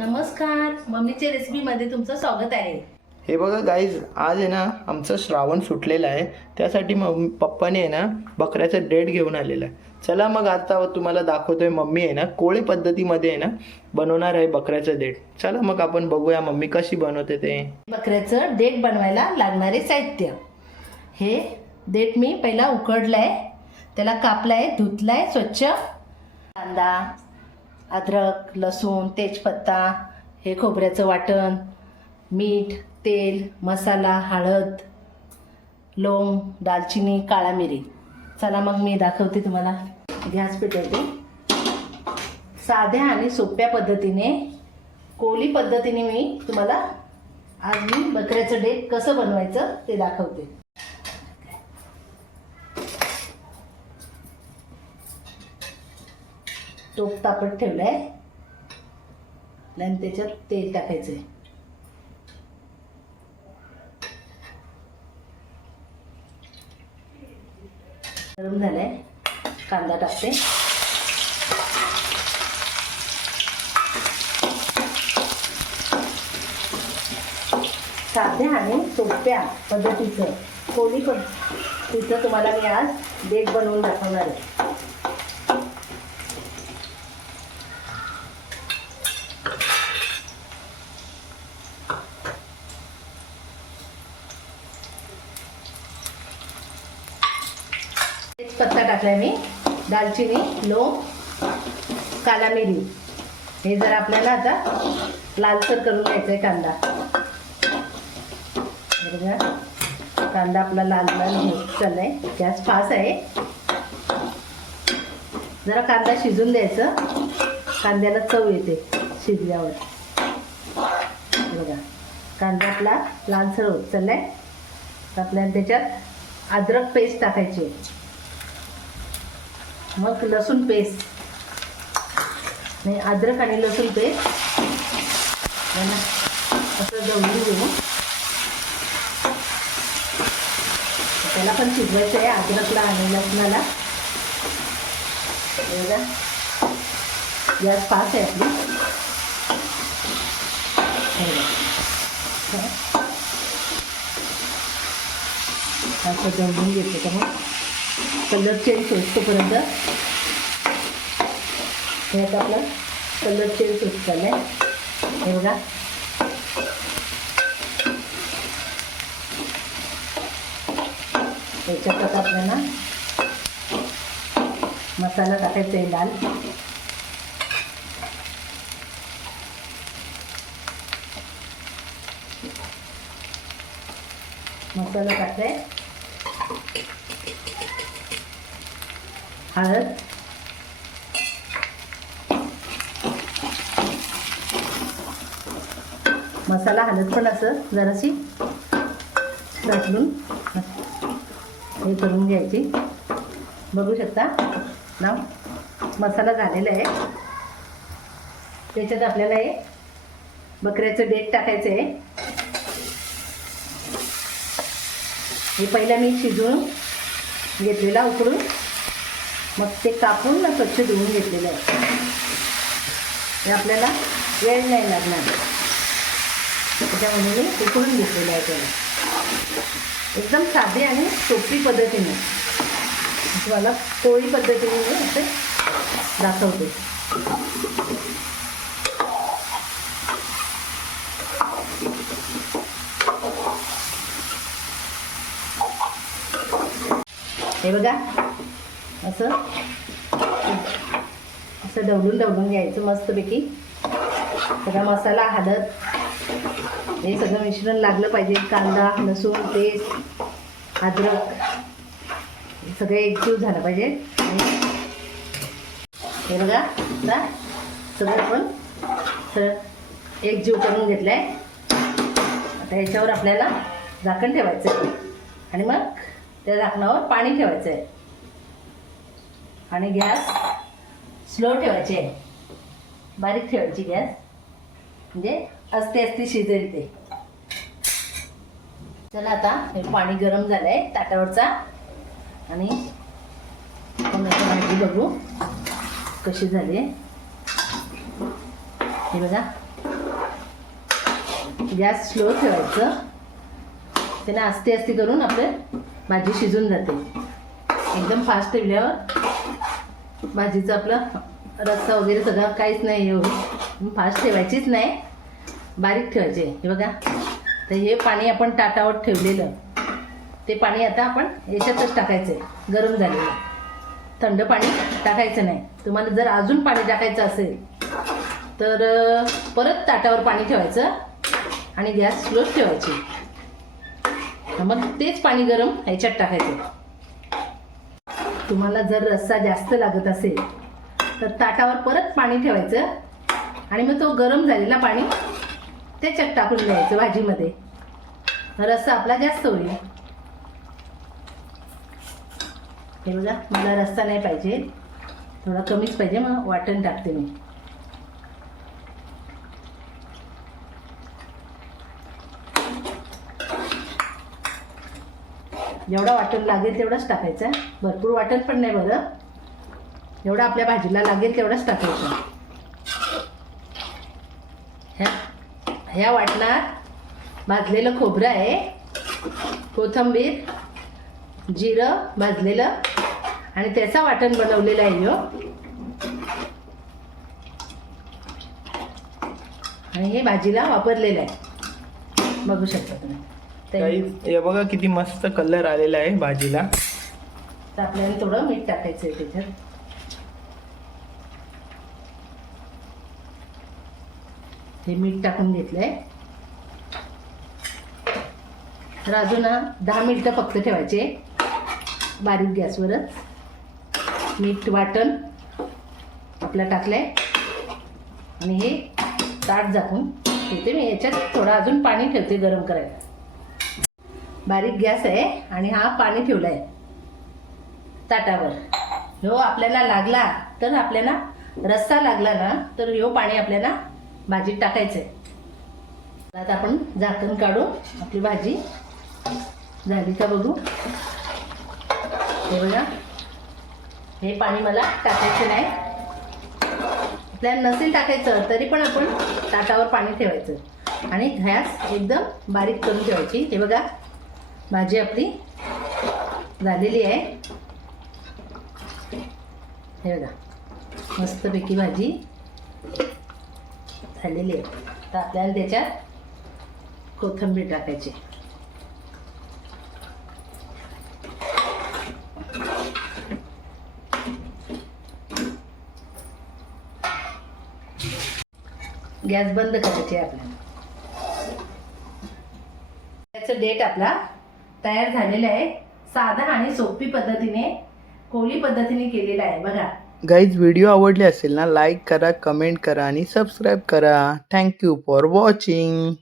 मम्मीच्या रेसिपीमध्ये तुमचं स्वागत आहे. हे बघा गाईज आज आहे ना आमचं श्रावण सुटलेलं आहे. त्यासाठी मग पप्पाने आहे ना बकऱ्याचं डेट घेऊन आलेलं आहे. चला मग आता तुम्हाला दाखवतोय मम्मी आहे ना कोळी पद्धतीमध्ये आहे ना बनवणार आहे बकऱ्याचं डेट. चला मग आपण बघूया मम्मी कशी बनवते ते. बकऱ्याचं देठ बनवायला लागणारे साहित्य. हे देठ मी पहिला उकडलाय त्याला कापलाय धुतलाय स्वच्छ. कांदा. अद्रक लसूण तेजपत्ता हे खोबऱ्याचं वाटण मीठ तेल मसाला हळद लोंग दालचिनी काळा मिरी. चला मग मी दाखवते तुम्हाला. गॅस पेटवते साध्या आणि सोप्या पद्धतीने कोली पद्धतीने मी तुम्हाला आज मी बकऱ्याचं डेक कसं बनवायचं ते दाखवते. टोप तापत ठेवलं आहे आणि त्याच्यात तेल टाकायचं आहे गरम झालाय. कांदा टाकते. साध्या आणि सोप्या पद्धतीचं कोणी पद्धतीचं तुम्हाला मी आज डेट बनवून दाखवणार आहे. पत्ता आहे मी. दालचिनी लोंग काला मिरी हे जर आपल्याला आता लालसर करून घ्यायचं आहे कांदा. बघा कांदा आपला लाल लाल होत चाललाय. गॅस फास्ट आहे. जरा कांदा शिजून द्यायचं. कांद्याला चव येते शिजल्यावर. बघा. कांदा आपला लालसर होत चाललाय. तर आपल्याला त्याच्यात अद्रक पेस्ट टाकायची. आहे मग लसूण पेस्ट. नाही अद्रक आणि लसूण पेस्ट. याला असं जवळून घेऊ. त्याला पण शिजवायचं आहे अद्रकला आणि लसणाला. बघा. गॅस पास आहे आपली. असं जवळून घेतो का मग? कलर चेंज होतोपर्यंत. हे आता आपलं कलर चेंज होत चाललंय. हे बघा. त्याच्यात आपल्याला मसाला टाकायचा आहे लाल. मसाला टाकलाय. हळद. मसाला हलत पण असं जराशी घालून हे करून घ्यायची. बघू शकता? ना? मसाला झालेला आहे. त्याच्यात आपल्याला हे बकऱ्याचं डेट टाकायचं आहे. हे पहिला मी शिजवून घेतलेला उकडून. मग ते कापून ना स्वच्छ धुवून घेतलेलं आहे. हे आपल्याला वेळ नाही लागणार. त्याच्यामध्ये मी उकळून घेतलेलं आहे त्याला. एकदम साधे आणि सोपी पद्धतीने. तुम्हाला पोळी पद्धतीने मी असे दाखवते. हे बघा. असं. असं डवलून डवलून घ्यायचं मस्तपैकी. सगळा मसाला हळद हे सगळं मिश्रण लागलं पाहिजे. कांदा लसूण पेस्ट अद्रक हे सगळं एकजीव झालं पाहिजे. हे बघा आता सगळं आपण सगळं एकजीव करून घेतलं आहे आता याच्यावर आपल्याला झाकण ठेवायचं आहे आणि मग त्या झाकणावर पाणी ठेवायचं आहे आणि गॅस स्लो ठेवायची आहे. बारीक ठेवायची गॅस. म्हणजे असते असते शिजेल ते चला आता हे पाणी गरम झालं आहे ताटावरचा. आणि भाजी बघू कशी झाली आहे. हे बघा. गॅस स्लो ठेवायचं. त्यांना आस्ते आस्ते करून आपलं भाजी शिजून जाते. एकदम फास्ट ठेवल्यावर भाजीचं आपलं रस्सा वगैरे सगळं काहीच नाही एवढं फास्ट ठेवायचीच नाही. बारीक ठेवायचे हे बघा. तर हे पाणी आपण ताटावर ठेवलेलं. ते पाणी आता आपण याच्यातच टाकायचं आहे गरम झालेलं. थंड पाणी टाकायचं नाही. तुम्हाला जर अजून पाणी टाकायचं असेल तर परत ताटावर पाणी ठेवायचं आणि गॅस स्लोच ठेवायची. मग तेच पाणी गरम ह्याच्यात टाकायचं. तुम्हाला जर रस्सा जास्त लागत असेल तर ताटावर परत पाणी ठेवायचं. आणि मग तो गरम झालेला पाणी त्याच्यात टाकून द्यायचं भाजीमध्ये. रस्सा आपला जास्त होईल. हे बघा मला रस्सा नाही पाहिजे. थोडा कमीच पाहिजे मग वाटण टाकते मी. जेवढा वाटण लागेल तेवढाच टाकायचा. भरपूर वाटण पण नाही बरं एवढा आपल्या भाजीला लागेल तेवढाच टाकायचा. ह्या ह्या वाटणात भाजलेलं खोबरं आहे. कोथिंबीर जिरं भाजलेलं आणि त्याचा वाटण बनवलेलं आहे हो आणि हे भाजीला वापरलेलं आहे. बघू शकता तुम्ही. हे बघा किती मस्त कलर आलेला आहे भाजीला. तर आपल्याला थोडं मीठ टाकायचं आहे त्याच्यात. हे मीठ टाकून घेतलंय. तर अजून ना दहा मिनटं फक्त ठेवायचे. बारीक गॅसवरच. मीठ वाटण आपलं टाकलंय. आणि हे ताट झाकून ठेवते मी. याच्यात थोडं अजून पाणी ठेवते गरम करायला. बारीक गॅस आहे आणि हा पाणी ठेवला आहे ताटावर. ह्यो आपल्याला लागला तर आपल्याला रस्सा लागला ना तर ह्यो पाणी आपल्याला भाजीत टाकायचं आहे आता आपण झाकण काढू आपली भाजी. झाली का बघू? हे बघा. हे पाणी मला टाकायचं नाही. आपल्याला नसेल टाकायचं तरी पण आपण ताटावर पाणी ठेवायचं. आणि गॅस एकदम बारीक करून ठेवायची. हे बघा. भाजी आपली झालेली आहे. हे बघा मस्तपैकी भाजी झालेली आहे. तर आपल्याला त्याच्यात कोथिंबीर टाकायची. गॅस बंद करायची आहे आपल्याला. त्याचं डेट आपला तयार झालेलं आहे. साधा आणि सोपी पद्धतीने कोळी पद्धतीने केलेला आहे. बघा. गाईज व्हिडिओ आवडले असेल ना लाईक करा कमेंट करा आणि सबस्क्राईब करा. Thank you for watching